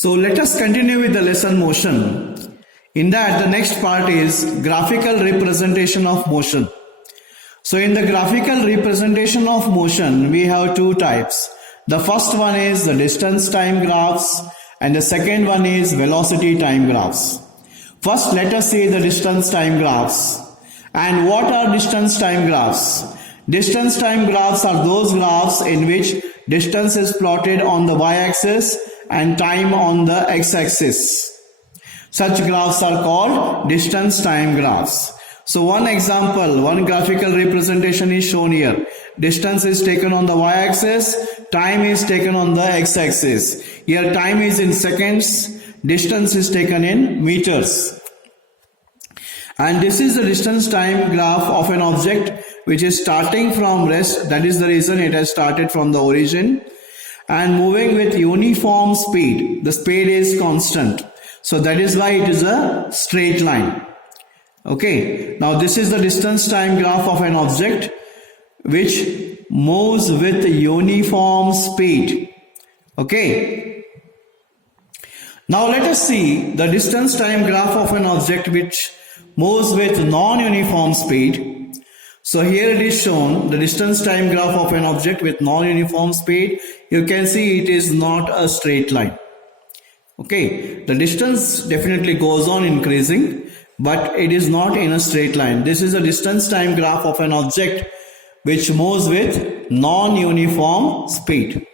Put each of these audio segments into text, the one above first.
So let us continue with the lesson motion. In that, the next part is graphical representation of motion. So in the graphical representation of motion, we have two types. The first one is the distance time graphs and the second one is velocity time graphs. First, let us see the distance time graphs. And what are distance time graphs? Distance time graphs are those graphs in which distance is plotted on the y-axis and time on the x-axis. Such graphs are called distance time graphs. So one example, one graphical representation is shown here. Distance is taken on the y-axis, time is taken on the x-axis. Here time is in seconds, distance is taken in meters. And this is the distance time graph of an object which is starting from rest. That is the reason it has started from the origin and moving with uniform speed. The speed is constant. So that is why it is a straight line. Okay. Now this is the distance time graph of an object which moves with uniform speed. Okay. Now let us see the distance time graph of an object which moves with non-uniform speed. So here it is shown the distance time graph of an object with non-uniform speed. You can see it is not a straight line. Okay, the distance definitely goes on increasing, but it is not in a straight line. This is a distance time graph of an object which moves with non-uniform speed.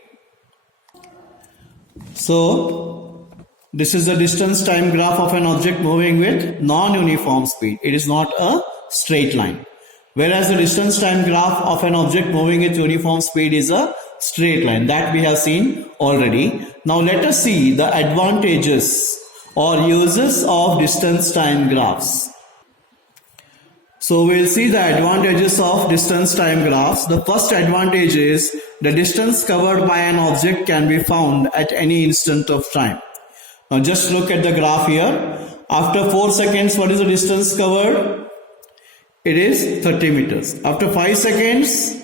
So this is the distance time graph of an object moving with non-uniform speed. It is not a straight line. Whereas the distance time graph of an object moving with uniform speed is a straight line. That we have seen already. Now let us see the advantages or uses of distance time graphs. So we'll see the advantages of distance time graphs. The first advantage is the distance covered by an object can be found at any instant of time. Now just look at the graph here. After 4 seconds, what is the distance covered? It is 30 meters. After 5 seconds,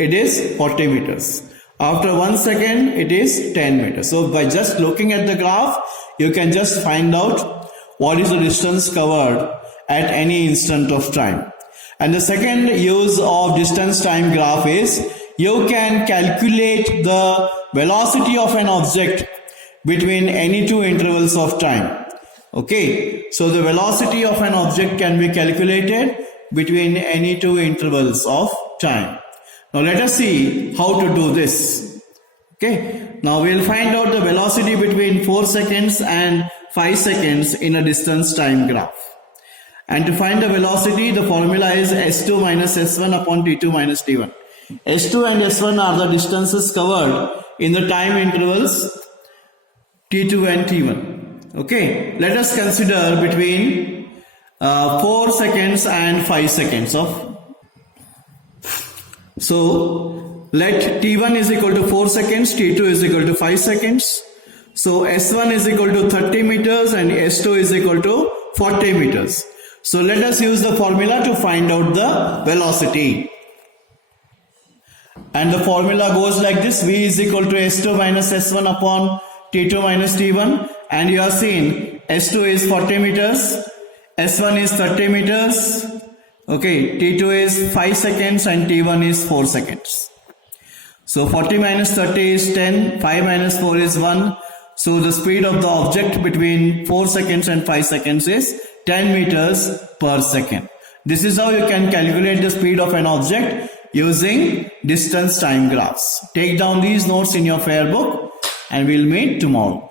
it is 40 meters. After 1 second, it is 10 meters. So by just looking at the graph, you can just find out what is the distance covered at any instant of time. And the second use of distance time graph is you can calculate the velocity of an object between any two intervals of time. Okay, so the velocity of an object can be calculated between any two intervals of time. Now let us see how to do this. Okay, now we will find out the velocity between 4 seconds and 5 seconds in a distance time graph. And to find the velocity, the formula is s2 minus s1 upon t2 minus t1. s2 and s1 are the distances covered in the time intervals t2 and t1. Okay, let us consider between 4 seconds and 5 seconds of. So let t1 is equal to 4 seconds, t2 is equal to 5 seconds. So s1 is equal to 30 meters and s2 is equal to 40 meters. So let us use the formula to find out the velocity. And the formula goes like this: v is equal to s2 minus s1 upon t2 minus t1. And you are seeing s2 is 40 meters, s1 is 30 meters. Okay, t2 is 5 seconds and t1 is 4 seconds. So 40 minus 30 is 10, 5 minus 4 is 1. So the speed of the object between 4 seconds and 5 seconds is 10 meters per second. This is how you can calculate the speed of an object using distance time graphs. Take down these notes in your fair book and we'll meet tomorrow.